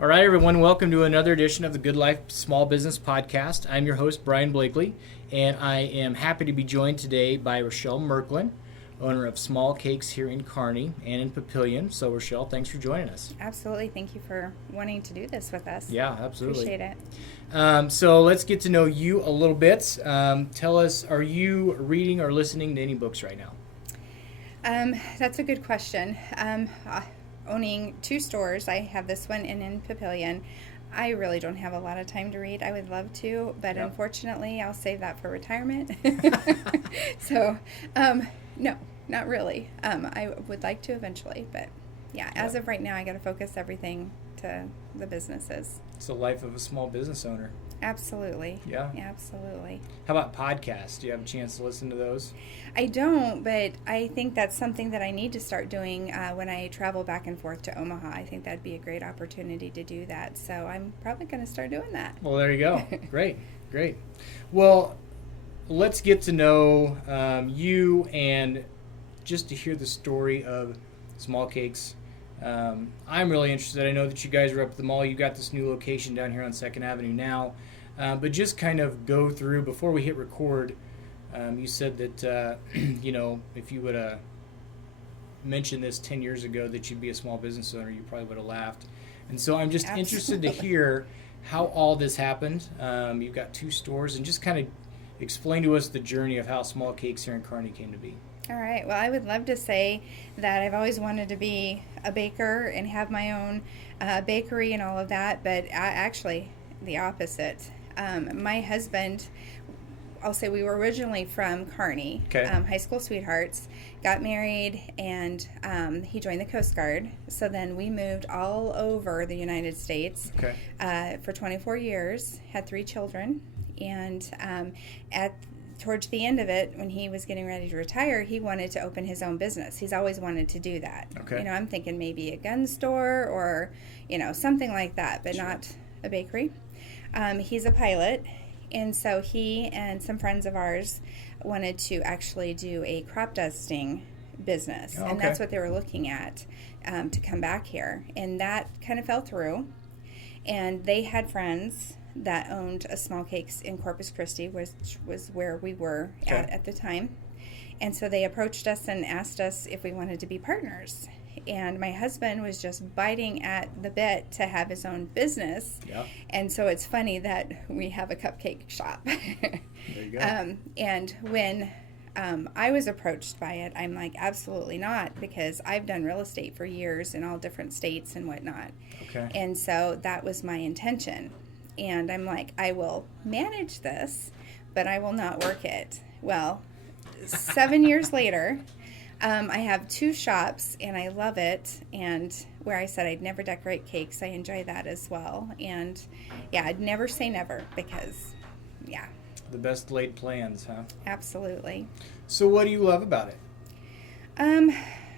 All right, everyone, welcome to another edition of the Good Life Small Business Podcast. I'm your host, Brian Blakely, and I am happy to be joined today by RaChell Merklin, owner of Small Cakes here in Kearney and in Papillion. So, RaChell, thanks for joining us. Absolutely. Thank you for wanting to do this with us. Yeah, absolutely. Appreciate it. So let's get to know you a little bit. Tell us, are you reading or listening to any books right now? That's a good question. Owning two stores, I have this one in Papillion. I really don't have a lot of time to read. I would love to, but Unfortunately, I'll save that for retirement. So, no, not really. I would like to eventually, but as of right now, I got to focus everything to the businesses. It's the life of a small business owner. Absolutely. Yeah. Absolutely. How about podcasts? Do you have a chance to listen to those? I don't, but I think that's something that I need to start doing when I travel back and forth to Omaha. I think that'd be a great opportunity to do that. So I'm probably going to start doing that. Well, there you go. Great. Well, let's get to know you and just to hear the story of Small Cakes. I'm really interested. I know that you guys are up at the mall. You got this new location down here on 2nd Avenue now. But just kind of go through, before we hit record, you said that, if you would have mentioned this 10 years ago that you'd be a small business owner, you probably would have laughed. And so I'm just interested to hear how all this happened. You've got two stores, and just kind of explain to us the journey of how Small Cakes here in Kearney came to be. All right. Well, I would love to say that I've always wanted to be a baker and have my own bakery and all of that, but actually the opposite. My husband, I'll say we were originally from Kearney, high school sweethearts, got married, and he joined the Coast Guard. So then we moved all over the United States for 24 years, had 3 children, and towards the end of it, when he was getting ready to retire, he wanted to open his own business. He's always wanted to do that. I'm thinking maybe a gun store or, something like that, but not a bakery. He's a pilot, and so he and some friends of ours wanted to actually do a crop dusting business, and that's what they were looking at to come back here. And that kind of fell through, and they had friends that owned a Small Cakes in Corpus Christi, which was where we were at the time. And so they approached us and asked us if we wanted to be partners. And my husband was just biting at the bit to have his own business. Yeah. And so it's funny that we have a cupcake shop. There you go. And when I was approached by it, I'm like, absolutely not, because I've done real estate for years in all different states and whatnot. And so that was my intention. And I'm like, I will manage this, but I will not work it. Well, 7 years later, I have 2 shops, and I love it. And where I said I'd never decorate cakes, I enjoy that as well. And, I'd never say never because, The best laid plans, huh? Absolutely. So what do you love about it?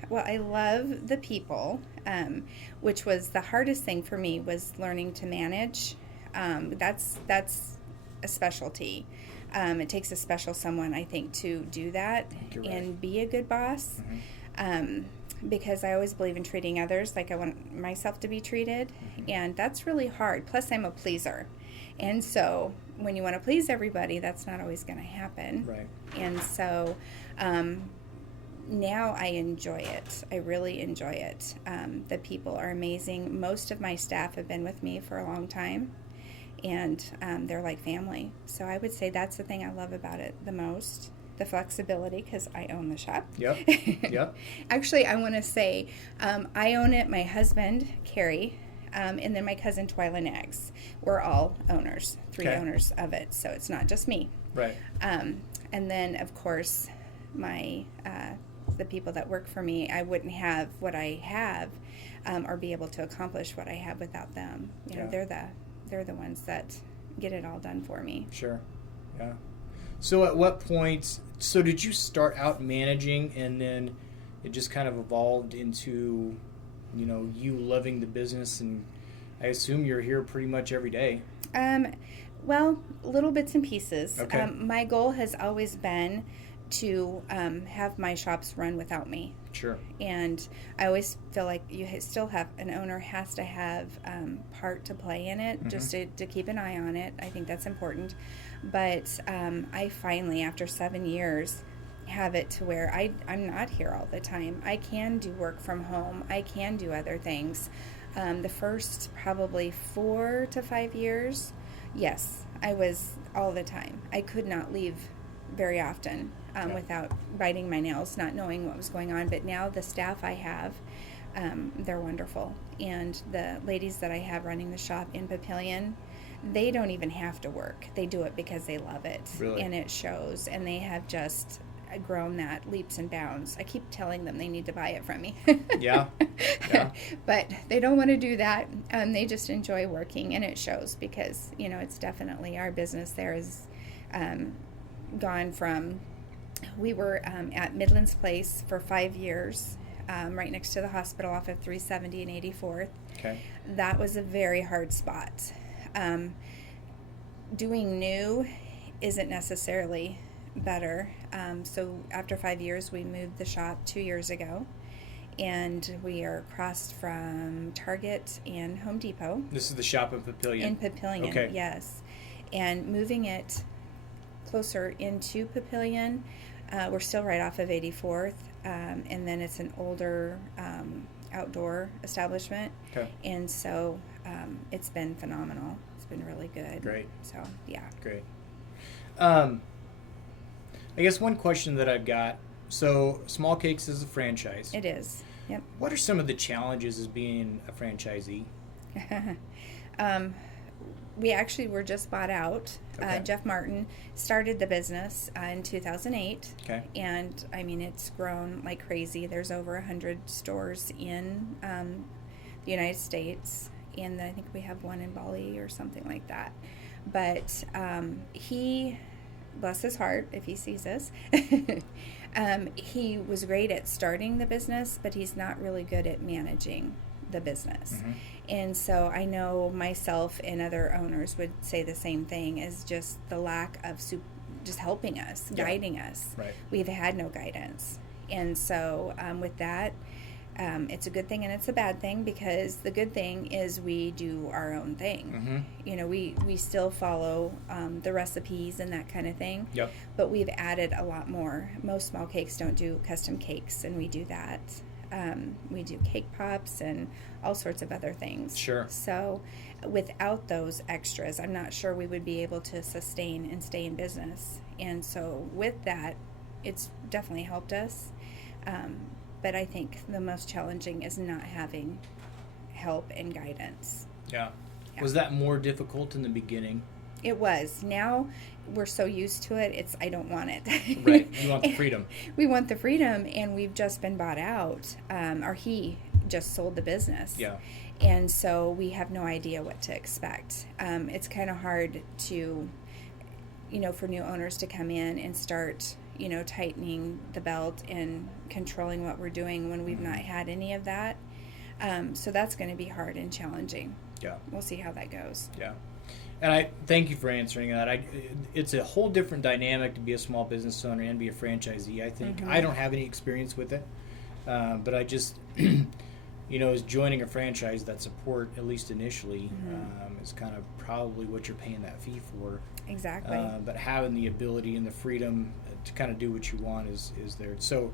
Well, I love the people, which was the hardest thing for me, was learning to manage. That's a specialty. It takes a special someone, I think, to do that and be a good boss. Because I always believe in treating others like I want myself to be treated, and that's really hard. Plus, I'm a pleaser, and so when you want to please everybody, that's not always going to happen. Right. And so now I enjoy it. I really enjoy it. The people are amazing. Most of my staff have been with me for a long time. And they're like family. So I would say that's the thing I love about it the most, the flexibility, because I own the shop. Yep. Actually, I want to say I own it, my husband, Carrie, and then my cousin, Twyla Naggs. We're all owners, 3 owners of it, so it's not just me. Right. And then, of course, the people that work for me, I wouldn't have what I have or be able to accomplish what I have without them. They're the ones that get it all done for me. Sure. Yeah. So at what point, did you start out managing and then it just kind of evolved into, you loving the business, and I assume you're here pretty much every day? Well, little bits and pieces. My goal has always been to have my shops run without me. Sure. And I always feel like an owner has to have part to play in it, just to keep an eye on it. I think that's important. But I finally, after 7 years, have it to where I'm not here all the time. I can do work from home. I can do other things. The first probably 4 to 5 years, yes, I was all the time. I could not leave very often without biting my nails, not knowing what was going on. But now the staff I have, they're wonderful. And the ladies that I have running the shop in Papillion, they don't even have to work. They do it because they love it. Really? And it shows. And they have just grown that leaps and bounds. I keep telling them they need to buy it from me. Yeah. But they don't want to do that. They just enjoy working, and it shows because, it's definitely our business there is gone from, we were at Midlands Place for 5 years, right next to the hospital off of 370 and 84th. Okay. That was a very hard spot. Doing new isn't necessarily better. So after 5 years, we moved the shop 2 years ago, and we are across from Target and Home Depot. This is the shop in Papillion. In Papillion, okay. Yes. And moving it closer into Papillion, we're still right off of 84th, and then it's an older outdoor establishment. Okay. And so it's been phenomenal. It's been really good. Great. So, yeah. Great. I guess one question that I've got, so Small Cakes is a franchise. It is. Yep. What are some of the challenges as being a franchisee? We actually were just bought out. Okay. Jeff Martin started the business in 2008. Okay. And, it's grown like crazy. There's over 100 stores in the United States. And I think we have one in Bali or something like that. But he, bless his heart if he sees this, he was great at starting the business, but he's not really good at managing the business. And so I know myself and other owners would say the same thing, is just the lack of just helping us, guiding us. Right. We've had no guidance. And so with that, it's a good thing and it's a bad thing, because the good thing is we do our own thing. We still follow the recipes and that kind of thing. Yep. But we've added a lot more. Most Small Cakes don't do custom cakes, and we do that. We do cake pops and all sorts of other things. Sure. So without those extras, I'm not sure we would be able to sustain and stay in business. And so with that, it's definitely helped us. But I think the most challenging is not having help and guidance. Yeah. Was that more difficult in the beginning? It was. Now we're so used to it, I don't want it. Right. You want the freedom. We want the freedom, and we've just been bought out. Or he just sold the business. Yeah. And so we have no idea what to expect. It's kind of hard to, for new owners to come in and start, tightening the belt and controlling what we're doing when we've not had any of that. So that's going to be hard and challenging. Yeah. We'll see how that goes. Yeah. And I thank you for answering that. It's a whole different dynamic to be a small business owner and be a franchisee. I think I don't have any experience with it, but I just, as joining a franchise, that support, at least initially, is kind of probably what you're paying that fee for. Exactly. But having the ability and the freedom to kind of do what you want is there. So,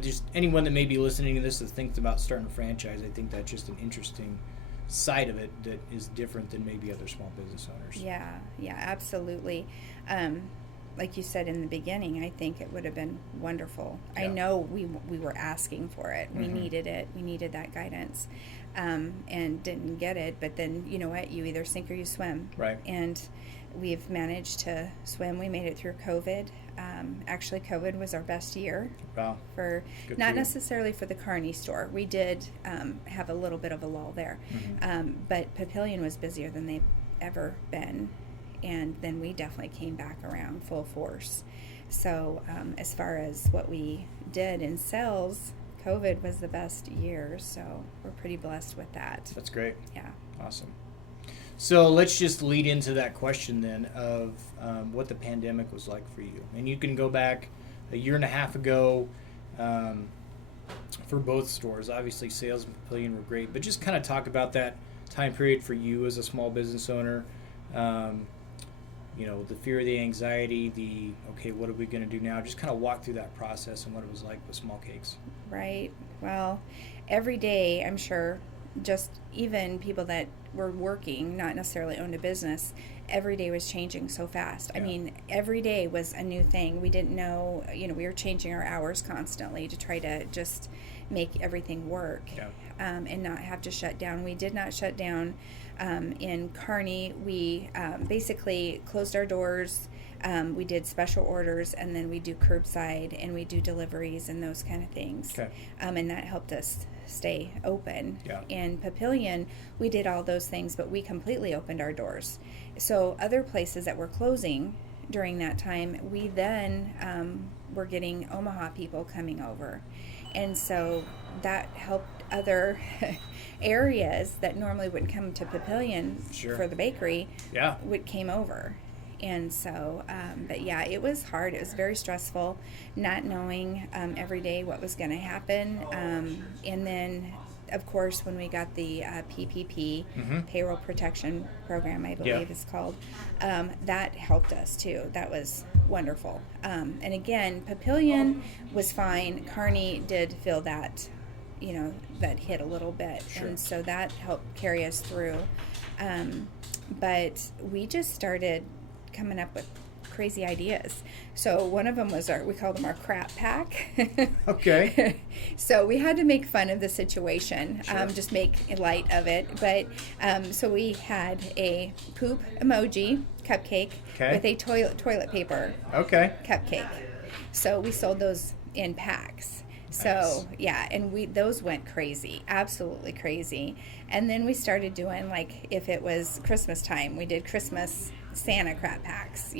just anyone that may be listening to this that thinks about starting a franchise, I think that's just an interesting side of it that is different than maybe other small business owners. Yeah, absolutely. Like you said in the beginning, I think it would have been wonderful. Yeah. I know we were asking for it. We needed it. We needed that guidance, and didn't get it. But then, you know what? You either sink or you swim. Right. And we've managed to swim. We made it through COVID. Actually, COVID was our best year. Wow. For not necessarily for the Carney store. We did have a little bit of a lull there. But Papillion was busier than they've ever been. And then we definitely came back around full force. So as far as what we did in sales, COVID was the best year. So we're pretty blessed with that. That's great. Yeah. Awesome. So let's just lead into that question then of what the pandemic was like for you. And you can go back a year and a half ago. for both stores. Obviously, sales and Papillion were great, but just kind of talk about that time period for you as a small business owner. The fear, the anxiety, okay, what are we going to do now? Just kind of walk through that process and what it was like with Small Cakes. Right. Well, every day, I'm sure, just even people that were working, not necessarily owned a business, every day was changing so fast. Yeah. I mean, every day was a new thing. We didn't know, we were changing our hours constantly to try to just make everything work. Yeah. And not have to shut down. We did not shut down in Kearney. We basically closed our doors. We did special orders, and then we do curbside, and we do deliveries and those kind of things. Okay. And that helped us stay open. Yeah. In Papillion, we did all those things, but we completely opened our doors. So other places that were closing during that time, we then were getting Omaha people coming over. And so that helped other areas that normally wouldn't come to Papillion Sure. for the bakery Yeah. came over. And so, but yeah, it was hard. It was very stressful, not knowing every day what was going to happen. And then, of course, when we got the PPP, Payroll Protection Program, I believe it's called, that helped us too. That was wonderful. And again, Papillion was fine. Kearney did feel that, that hit a little bit. Sure. And so that helped carry us through. But we just started coming up with crazy ideas. So one of them was we called them our crap pack. Okay. So we had to make fun of the situation, Sure. just make light of it. But so we had a poop emoji cupcake with a toilet paper Okay. cupcake. So we sold those in packs. So yeah, and those went crazy, absolutely crazy. And then we started doing, like, if it was Christmas time, we did Christmas Santa crap packs.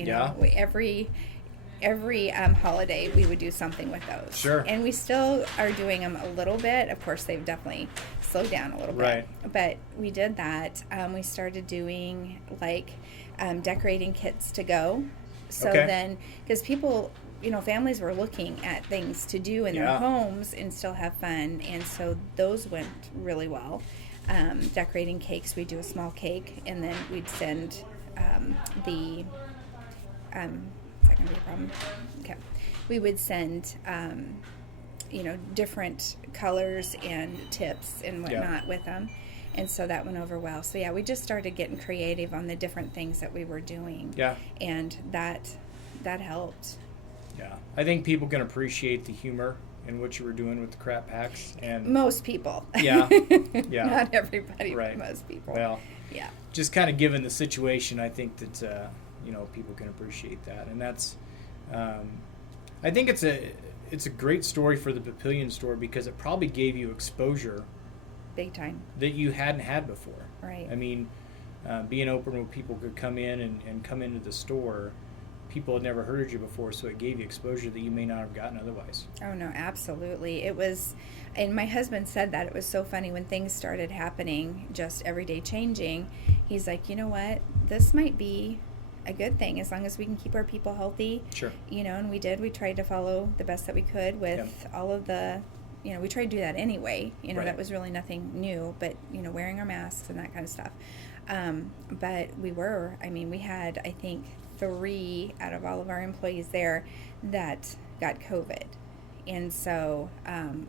Every holiday we would do something with those. Sure. And we still are doing them a little bit. Of course, they've definitely slowed down a little bit. Right. But we did that. We started doing decorating kits to go. So then, because people, families were looking at things to do in their homes and still have fun, and so those went really well. Decorating cakes, we'd do a small cake, and then we'd send is that going to be a problem? Okay. We would send, different colors and tips and whatnot with them. And so that went over well. So, we just started getting creative on the different things that we were doing. Yeah. And that helped. Yeah. I think people can appreciate the humor in what you were doing with the crap packs. And most people. Yeah. Yeah. Not everybody, right. But most people. Well, yeah. Just kind of given the situation, I think that, people can appreciate that. And that's, I think it's a great story for the Papillion store because it probably gave you exposure big time that you hadn't had before. Right. I mean, being open where people could come in and come into the store, people had never heard of you before, so it gave you exposure that you may not have gotten otherwise. Oh, no, absolutely. It was, and my husband said that it was so funny when things started happening, just every day changing. He's like, you know what, this might be a good thing as long as we can keep our people healthy. Sure. And we did. We tried to follow the best that we could with all of the, we tried to do that anyway. Right. That was really nothing new, but, wearing our masks and that kind of stuff. But we had, I think, 3 out of all of our employees there that got COVID. And so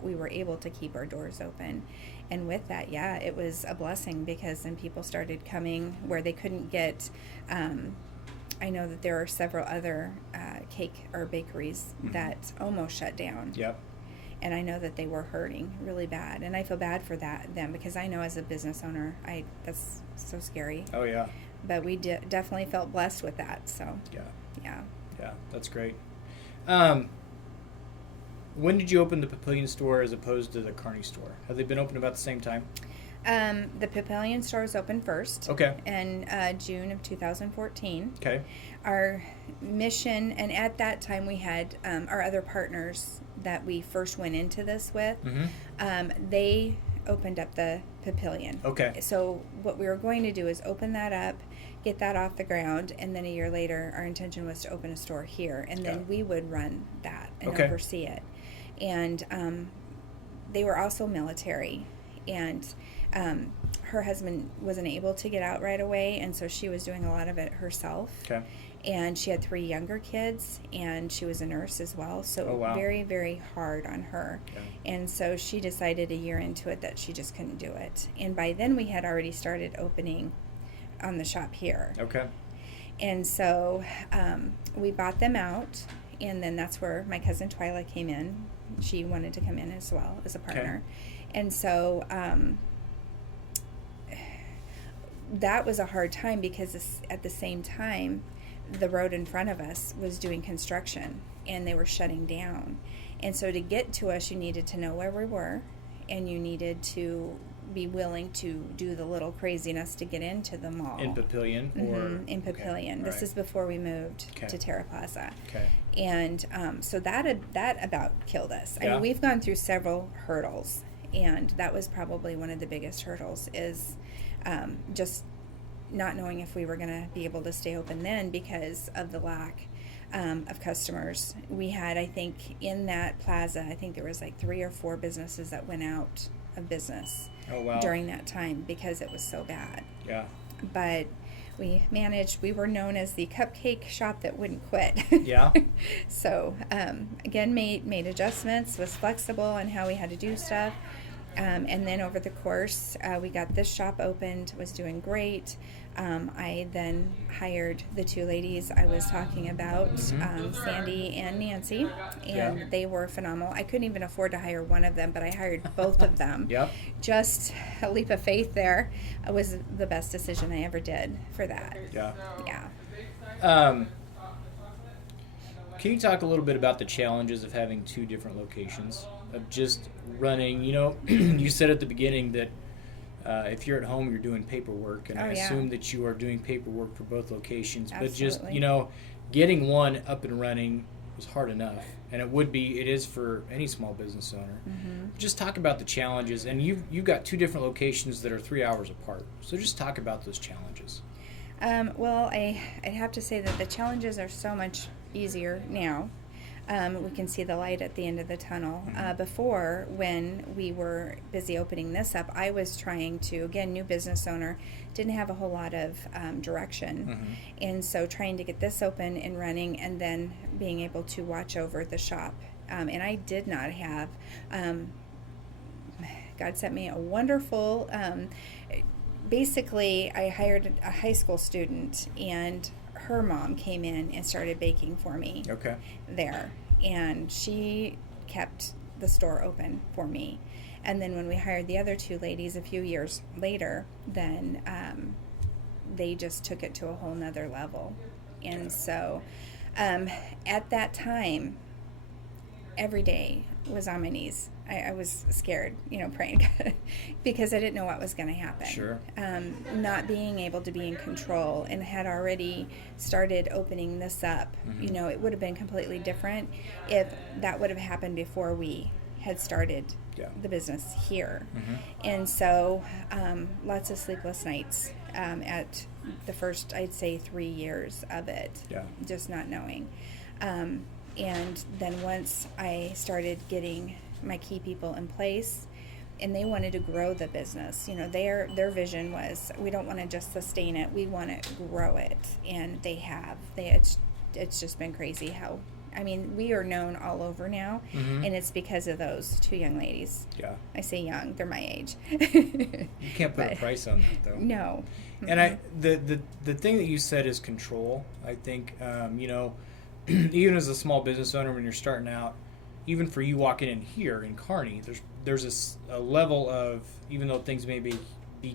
we were able to keep our doors open. And with that, it was a blessing because then people started coming where they couldn't get, I know that there are several other cake or bakeries that almost shut down. Yep. And I know that they were hurting really bad. And I feel bad for them because I know as a business owner, that's so scary. Oh, yeah. But we definitely felt blessed with that. So, yeah, that's great. When did you open the Papillion store as opposed to the Kearney store? Have they been open about the same time? The Papillion store was open first. Okay. In June of 2014. Okay. Our mission, and at that time we had our other partners that we first went into this with. They opened up the Papillion. Okay. So what we were going to do is open that up, get that off the ground, and then a year later our intention was to open a store here, and then we would run that and oversee it. And they were also military, and her husband wasn't able to get out right away, and so she was doing a lot of it herself. Okay. And she had 3 younger kids, and she was a nurse as well, so Oh, wow. very, very hard on her. Okay. And so she decided a year into it that she just couldn't do it. And by then we had already started opening on the shop here. Okay. And so we bought them out, and then that's where my cousin Twyla came in. She wanted to come in as well as a partner. Okay. And so that was a hard time because at the same time, the road in front of us was doing construction, and they were shutting down. And so to get to us, you needed to know where we were, and you needed to be willing to do the little craziness to get into the mall. In Papillion? Mm-hmm, in Papillion. Okay. This is before we moved to Terra Plaza. Okay. And so that about killed us. Yeah. I mean, we've gone through several hurdles, and that was probably one of the biggest hurdles is just not knowing if we were going to be able to stay open then because of the lack of customers. We had, I think, in that plaza, I think there was like 3 or 4 businesses that went out of business. Oh, wow. During that time because it was so bad. Yeah. But we managed. We were known as the cupcake shop that wouldn't quit. Yeah. So again, made adjustments, was flexible on how we had to do stuff. And then over the course, we got this shop opened, was doing great. I then hired the 2 ladies I was talking about, Sandy and Nancy, and they were phenomenal. I couldn't even afford to hire one of them, but I hired both of them. Yep. Just a leap of faith there. It was the best decision I ever did for that. Yeah. Yeah. Can you talk a little bit about the challenges of having 2 different locations, of just running, you said at the beginning that if you're at home, you're doing paperwork, and I assume that you are doing paperwork for both locations. Absolutely. But just, getting one up and running was hard enough, and it is for any small business owner. Mm-hmm. Just talk about the challenges, and you've got 2 different locations that are 3 hours apart. So just talk about those challenges. Well, I'd have to say that the challenges are so much easier now. We can see the light at the end of the tunnel. Before, when we were busy opening this up, I was trying to, again, new business owner, didn't have a whole lot of direction. And so trying to get this open and running, and then being able to watch over the shop. And I did not have, God sent me a wonderful, basically I hired a high school student, and her mom came in and started baking for me there, and she kept the store open for me. And then when we hired the other 2 ladies a few years later, then they just took it to a whole nother level. And so at that time, every day was on my knees. I was scared, praying because I didn't know what was going to happen. Sure. Not being able to be in control, and had already started opening this up. It would have been completely different if that would have happened before we had started the business here. And so lots of sleepless nights at the first, I'd say, 3 years of it, just not knowing. And then once I started getting my key people in place, and they wanted to grow the business. Their vision was, we don't want to just sustain it, we want to grow it, and they have. It's just been crazy how, we are known all over now, and it's because of those 2 young ladies. Yeah. I say young, they're my age. You can't put a price on that, though. No. And the thing that you said is control. I think, even as a small business owner, when you're starting out, even for you walking in here in Kearney, there's a level of, even though things may be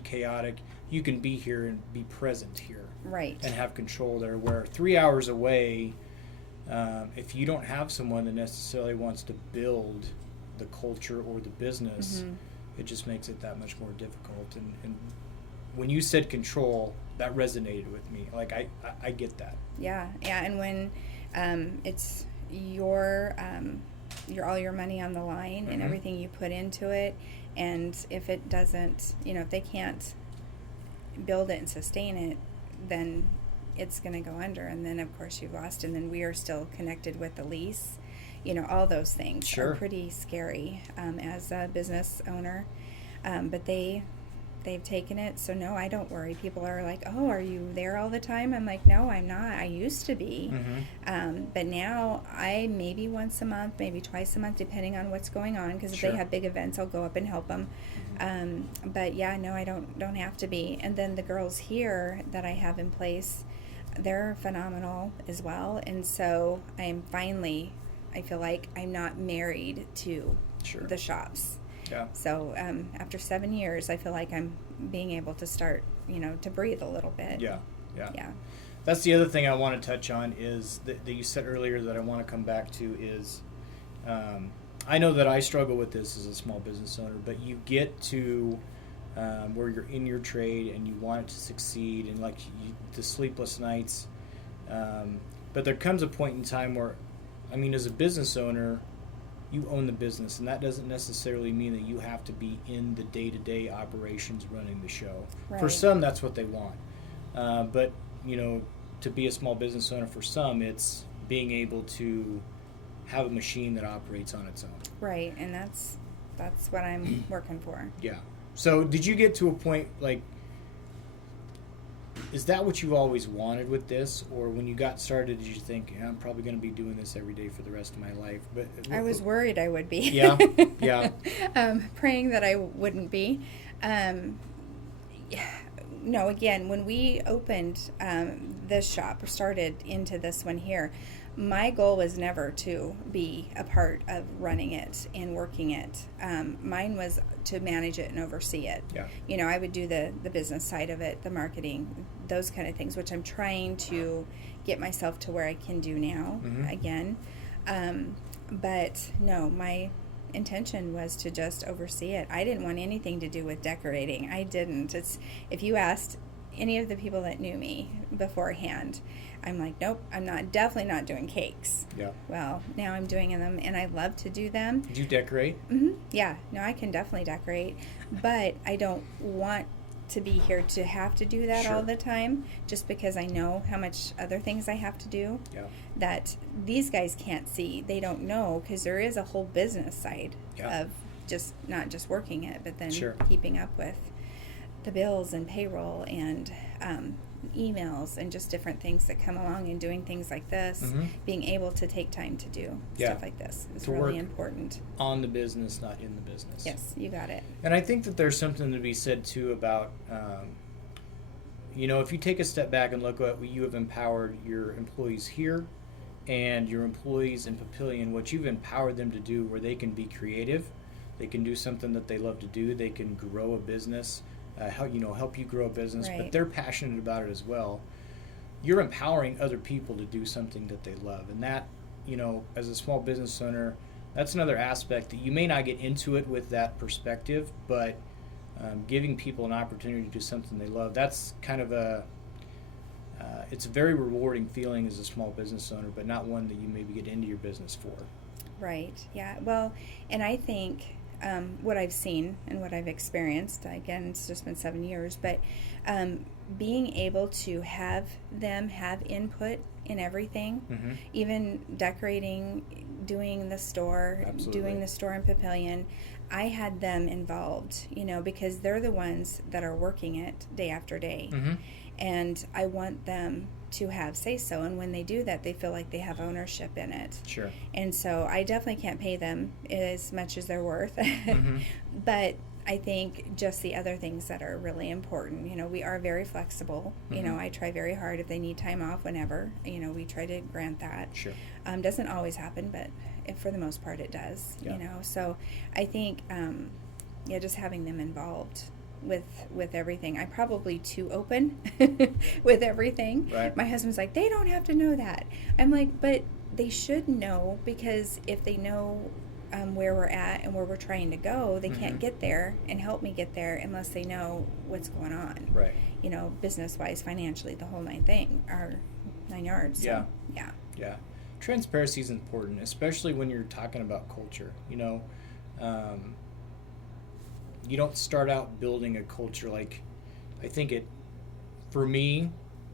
chaotic, you can be here and be present here. Right. And have control there, where 3 hours away, if you don't have someone that necessarily wants to build the culture or the business, it just makes it that much more difficult. And when you said control, that resonated with me. Like, I get that. Yeah. And when it's your all your money on the line and everything you put into it, and if it doesn't, if they can't build it and sustain it, then it's going to go under, and then of course you've lost. And then we are still connected with the lease, all those things Sure. are pretty scary as a business owner. But they've taken it, so no, I don't worry. People are like, oh, are you there all the time? I'm like, no, I'm not. I used to be. But now I maybe once a month, maybe twice a month, depending on what's going on, because if Sure. they have big events, I'll go up and help them. But yeah, no, I don't have to be. And then the girls here that I have in place, they're phenomenal as well. And so I feel like I'm not married to Sure. the shops. Yeah. So after 7 years, I feel like I'm being able to start, to breathe a little bit. Yeah. That's the other thing I want to touch on is that you said earlier that I want to come back to is, I know that I struggle with this as a small business owner, but you get to where you're in your trade and you want it to succeed, and like the sleepless nights. But there comes a point in time where, as a business owner, you own the business, and that doesn't necessarily mean that you have to be in the day-to-day operations running the show. Right. For some, that's what they want. But, to be a small business owner, for some, it's being able to have a machine that operates on its own. right, and that's what I'm working for. Yeah. So did you get to a point, like, is that what you always wanted with this? Or when you got started, did you think, I'm probably going to be doing this every day for the rest of my life? But I was worried I would be. Yeah. Praying that I wouldn't be. No, again, when we opened this shop, or started into this one here, my goal was never to be a part of running it and working it. Mine was to manage it and oversee it. Yeah. I would do the business side of it, the marketing, those kind of things, which I'm trying to get myself to where I can do now again. But no, my intention was to just oversee it. I didn't want anything to do with decorating. I didn't. If you asked any of the people that knew me beforehand, I'm like, nope, definitely not doing cakes. Yeah. Well, now I'm doing them, and I love to do them. Did you decorate? Yeah, no, I can definitely decorate, but I don't want to be here to have to do that Sure. all the time, just because I know how much other things I have to do Yeah. that these guys can't see. They don't know, because there is a whole business side Yeah. of just not just working it, but then Sure. keeping up with the bills and payroll and emails and just different things that come along, and doing things like this, being able to take time to do Yeah. stuff like this is To really work important. On the business, not in the business. Yes, you got it. And I think that there's something to be said too about, if you take a step back and look at what you have empowered your employees here and your employees in Papillion, what you've empowered them to do, where they can be creative, they can do something that they love to do, they can grow a business, help you grow a business, but Right. they're passionate about it as well. You're empowering other people to do something that they love, and that, as a small business owner, that's another aspect that you may not get into it with that perspective, but giving people an opportunity to do something they love, that's kind of it's a very rewarding feeling as a small business owner, but not one that you maybe get into your business for. Right. Yeah. Well, and I think what I've seen and what I've experienced, again, it's just been 7 years, but being able to have them have input in everything, even decorating, doing the store, Absolutely. doing the store in Papillion, I had them involved, because they're the ones that are working it day after day. And I want them to have say-so, and when they do that, they feel like they have ownership in it. Sure. And so I definitely can't pay them as much as they're worth. But I think just the other things that are really important, we are very flexible. I try very hard if they need time off whenever, we try to grant that. Sure. Doesn't always happen, but for the most part it does, Yeah. So I think, just having them involved with everything. I'm probably too open with everything. Right. My husband's like, they don't have to know that. I'm like, but they should know, because if they know where we're at and where we're trying to go, they can't get there and help me get there unless they know what's going on. Right. Business-wise, financially, the whole nine yards. So, Yeah. Transparency is important, especially when you're talking about culture. You don't start out building a culture like, I think for me,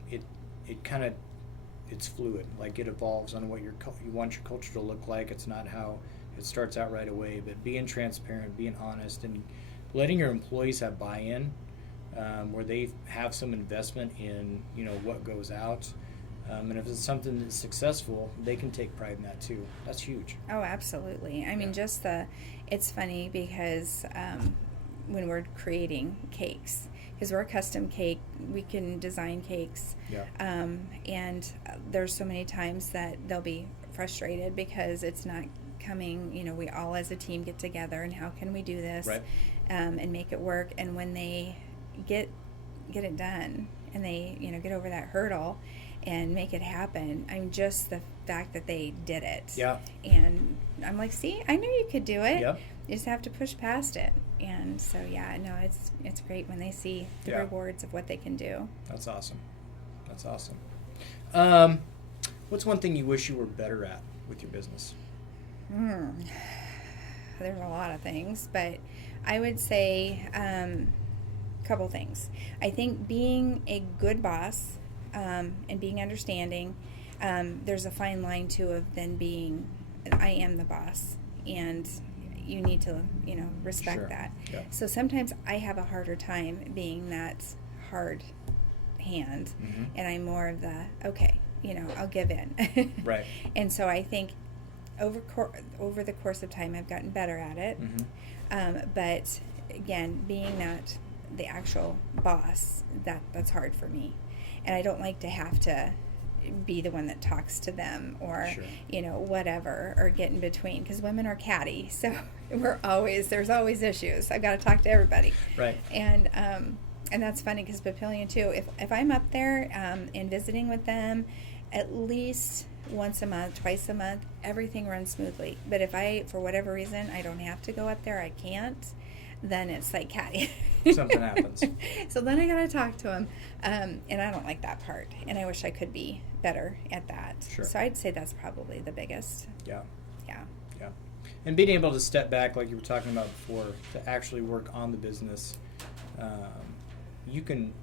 it kind of it's fluid. Like it evolves on what you want your culture to look like. It's not how it starts out right away. But being transparent, being honest, and letting your employees have buy-in, where they have some investment in what goes out. And if it's something that's successful, they can take pride in that too. That's huge. Oh, absolutely. I mean, it's funny because when we're creating cakes, because we're a custom cake, we can design cakes. Yeah. And there's so many times that they'll be frustrated because it's not coming, we all as a team get together and how can we do this, right. And make it work. And when they get it done and they, get over that hurdle and make it happen, I'm just the fact that they did it. Yeah. And I'm like, see, I knew you could do it. Yep. You just have to push past it. And so, it's great when they see the rewards of what they can do. That's awesome. What's one thing you wish you were better at with your business? There's a lot of things, but I would say a couple things. I think being a good boss and being understanding, there's a fine line too of then being, I am the boss, and you need to, respect that. Yeah. So sometimes I have a harder time being that hard hand, and I'm more of the, okay, I'll give in. Right. And so I think over the course of time, I've gotten better at it. But again, being not the actual boss, that's hard for me. And I don't like to have to be the one that talks to them or, whatever, or get in between, because women are catty. So there's always issues. I've got to talk to everybody. Right. And that's funny because Papillion too, if I'm up there and visiting with them at least once a month, twice a month, everything runs smoothly. But if for whatever reason, I don't have to go up there, I can't, then it's like catty. Something happens. So then I got to talk to them. And I don't like that part. And I wish I could be better at that. Sure. So I'd say that's probably the biggest. Yeah. Yeah. Yeah. And being able to step back, like you were talking about before, to actually work on the business, you can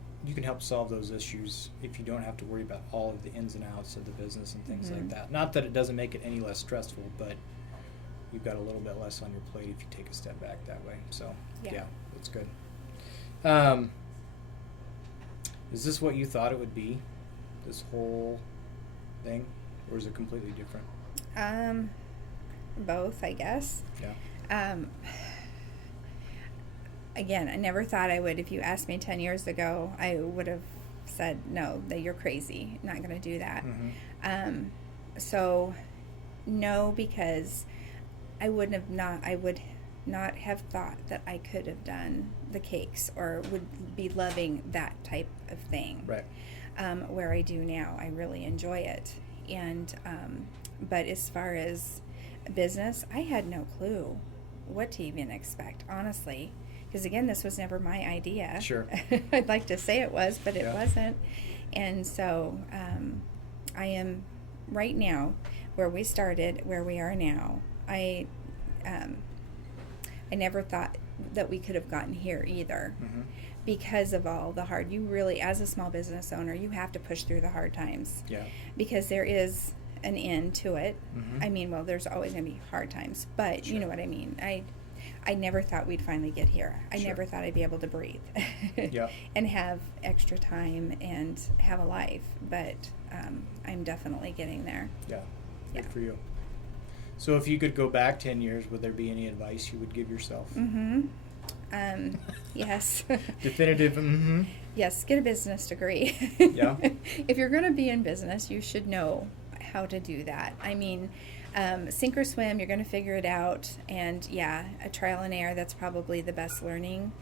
help solve those issues if you don't have to worry about all of the ins and outs of the business and things like that. Not that it doesn't make it any less stressful, but you've got a little bit less on your plate if you take a step back that way. So, yeah that's good. Is this what you thought it would be, this whole thing, or is it completely different? Both, I guess. Yeah. Again, I never thought I would. If you asked me 10 years ago, I would have said, no, that you're crazy. I'm not going to do that. So, no, because I would not have thought that I could have done the cakes or would be loving that type of thing. Right. Where I do now. I really enjoy it. And, but as far as business, I had no clue what to even expect, honestly. Because again, this was never my idea. Sure. I'd like to say it was, but it wasn't. And so I am right now where we started, where we are now. I never thought that we could have gotten here either, because of all the hard. You really, as a small business owner, you have to push through the hard times. Yeah. Because there is an end to it. I mean, well, there's always going to be hard times, but you know what I mean. I never thought we'd finally get here. I never thought I'd be able to breathe and have extra time and have a life. But I'm definitely getting there. Yeah, good for you. So if you could go back 10 years, would there be any advice you would give yourself? Yes. Definitive. Yes, get a business degree. Yeah. If you're going to be in business, you should know how to do that. I mean, sink or swim, you're going to figure it out. And a trial and error, that's probably the best learning.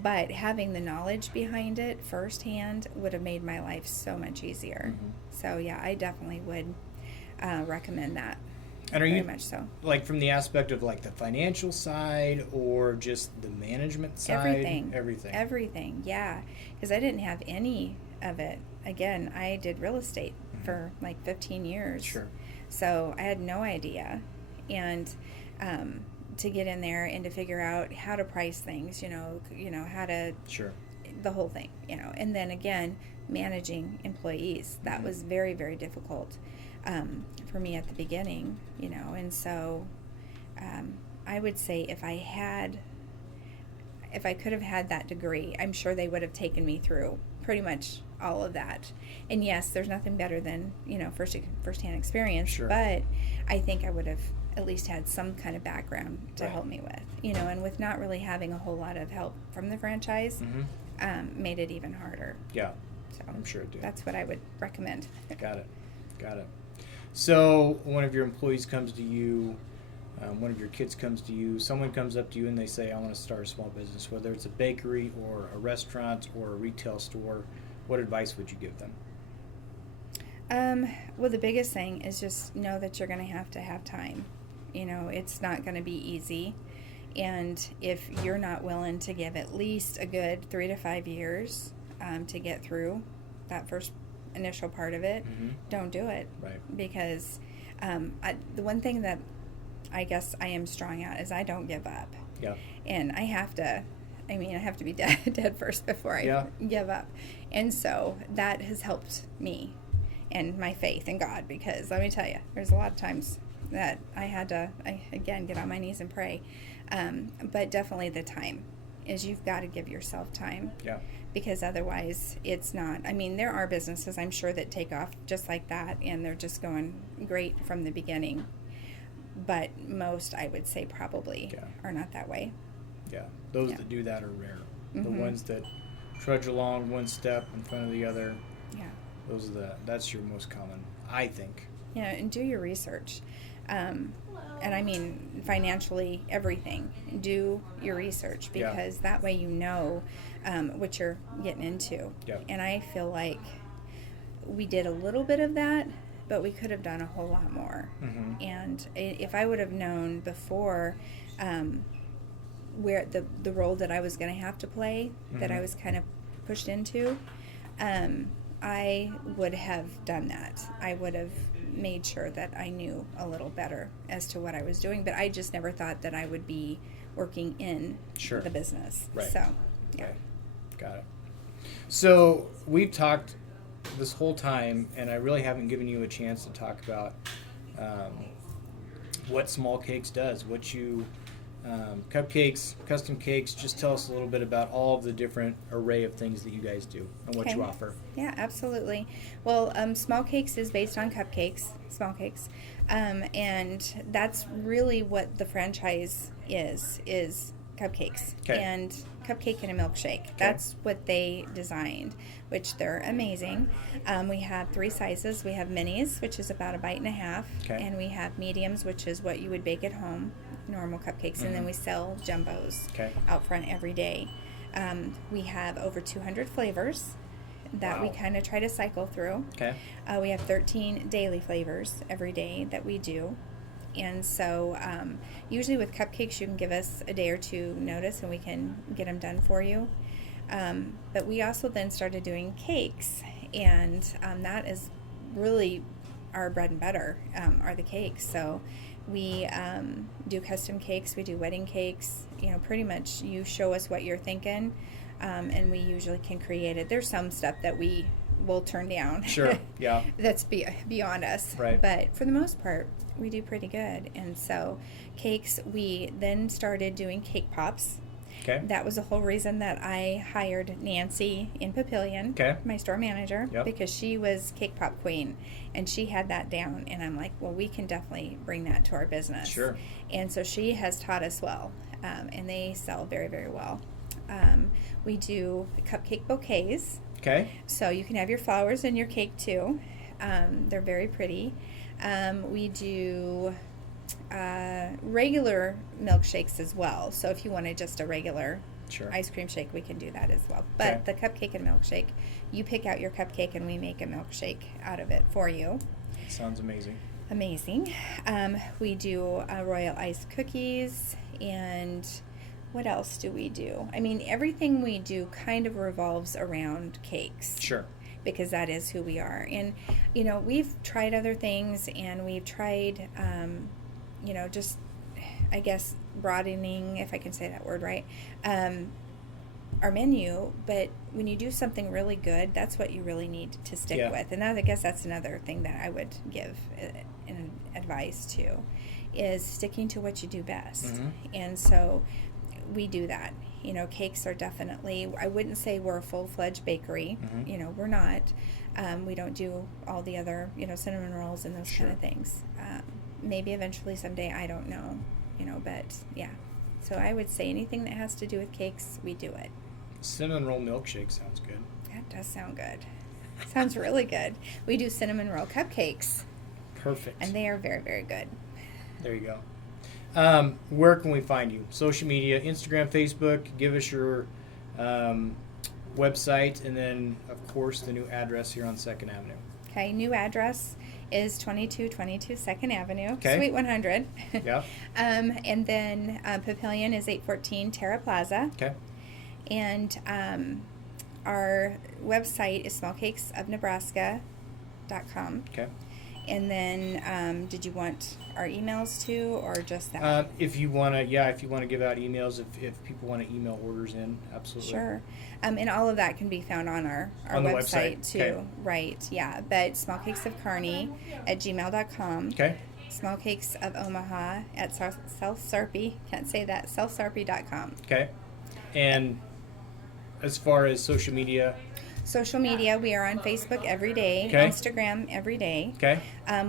But having the knowledge behind it firsthand would have made my life so much easier. So I definitely would recommend that. And are very you much so, like, from the aspect of like the financial side or just the management side? Everything, yeah. Because I didn't have any of it. Again, I did real estate for like 15 years. Sure. So I had no idea. And to get in there and to figure out how to price things, how to the whole thing, you know. And then again, managing employees, that was very, very difficult for me at the beginning, you know. And so I would say if I could have had that degree, I'm sure they would have taken me through pretty much all of that. And yes, there's nothing better than, you know, firsthand experience. Sure. But I think I would have at least had some kind of background to help me with, you know. And with not really having a whole lot of help from the franchise, made it even harder. Yeah, so I'm sure it did. That's what I would recommend. Got it. So one of your employees comes to you, one of your kids comes to you, someone comes up to you and they say, I want to start a small business, whether it's a bakery or a restaurant or a retail store. What advice would you give them? Well, the biggest thing is just know that you're going to have time. You know, it's not going to be easy. And if you're not willing to give at least a good 3 to 5 years to get through that first initial part of it, don't do it. Right. Because the one thing that I guess I am strong at is I don't give up. Yeah. And I have to be dead first before I give up. And so that has helped me and my faith in God, because let me tell you, there's a lot of times that I had to, again, get on my knees and pray. But definitely the time is, you've got to give yourself time. Yeah. Because otherwise it's not. I mean, there are businesses, I'm sure, that take off just like that, and they're just going great from the beginning. But most, I would say, probably are not that way. Yeah. Those that do that are rare. The ones that trudge along one step in front of the other. Yeah. That's your most common, I think. Yeah, and do your research. And I mean, financially, everything. Do your research, because that way you know what you're getting into. Yep. And I feel like we did a little bit of that, but we could have done a whole lot more. And if I would have known before where the role that I was going to have to play, that I was kind of pushed into, I would have done that. I would have made sure that I knew a little better as to what I was doing, but I just never thought that I would be working in the business. Right. So, yeah. Right. Got it. So we've talked this whole time, and I really haven't given you a chance to talk about what Small Cakes does, what you cupcakes, custom cakes. Just tell us a little bit about all of the different array of things that you guys do and what you offer. Yeah, absolutely. Well, Small Cakes is based on cupcakes, small cakes, and that's really what the franchise is cupcakes. And cupcake and a milkshake. That's what they designed, which they're amazing. We have 3 sizes. We have minis, which is about 1.5 bites, and we have mediums, which is what you would bake at home, normal cupcakes, and then we sell jumbos out front every day. We have over 200 flavors that we kind of try to cycle through. We have 13 daily flavors every day that we do. And so usually with cupcakes, you can give us a day or two notice and we can get them done for you. But we also then started doing cakes, and that is really our bread and butter, are the cakes. So we do custom cakes, we do wedding cakes, pretty much you show us what you're thinking, and we usually can create it. There's some stuff that we will turn down. Sure, yeah. That's beyond us. Right. But for the most part, we do pretty good. And so cakes, we then started doing cake pops. That was the whole reason that I hired Nancy in Papillion, my store manager, because she was cake pop queen, and she had that down. And I'm like, well, we can definitely bring that to our business. Sure. And so she has taught us well, and they sell very, very well. We do cupcake bouquets. So you can have your flowers in your cake too. They're very pretty. We do regular milkshakes as well. So if you wanted just a regular ice cream shake, we can do that as well. But the cupcake and milkshake, you pick out your cupcake and we make a milkshake out of it for you. Sounds amazing. Amazing. We do royal ice cookies, and what else do we do? I mean, everything we do kind of revolves around cakes. Sure. Because that is who we are. And, we've tried other things, and we've tried, just, I guess, broadening, if I can say that word right, our menu, but when you do something really good, that's what you really need to stick Yeah. with. And I guess that's another thing that I would give an advice to, is sticking to what you do best. Mhm. And so we do that. You know, cakes are definitely, I wouldn't say we're a full-fledged bakery. Mhm. You know, we're not. We don't do all the other, you know, cinnamon rolls and those Sure. kind of things. Maybe eventually someday, I don't know. You know, but yeah. So I would say anything that has to do with cakes, we do it. Cinnamon roll milkshake sounds good. That does sound good. Sounds really good. We do cinnamon roll cupcakes, Perfect. and they are very, very good. There you go. Where can we find you? Social media, Instagram, Facebook. Give us your website, and then, of course, the new address here on 2nd Avenue. Okay, new address is 2222 2nd Avenue, Okay. Suite 100. Yeah. And then Papillion is 814 Terra Plaza. Okay. And our website is smallcakesofnebraska.com. Okay. And then, did you want our emails too, or just that? If you want to give out emails, if people want to email orders in, absolutely. Sure. And all of that can be found on our On the website website. too. Okay. Right, yeah. But smallcakesofcarney@gmail.com. Okay. Smallcakesofomaha at selfsarpy, can't say that, selfsarpy.com. Okay. And as far as social media, Social media, we are on Facebook every day, Okay. Instagram every day. okay.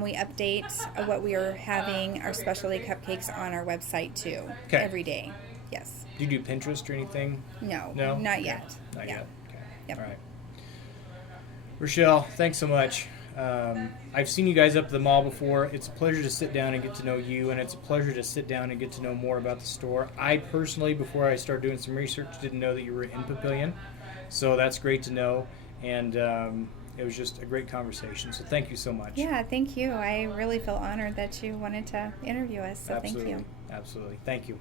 We update what we are having, our specialty cupcakes, on our website too. Okay. Every day. Yes. Do you do Pinterest or anything? No. No? Not Okay. yet. Not Yeah. yet. Okay. Yep. All right. RaChell, thanks so much. I've seen you guys up at the mall before. It's a pleasure to sit down and get to know you, and it's a pleasure to sit down and get to know more about the store. I personally, before I started doing some research, didn't know that you were in Papillion, so that's great to know, and it was just a great conversation, so thank you so much. Yeah, thank you. I really feel honored that you wanted to interview us, so Absolutely. thank you. Absolutely. Thank you.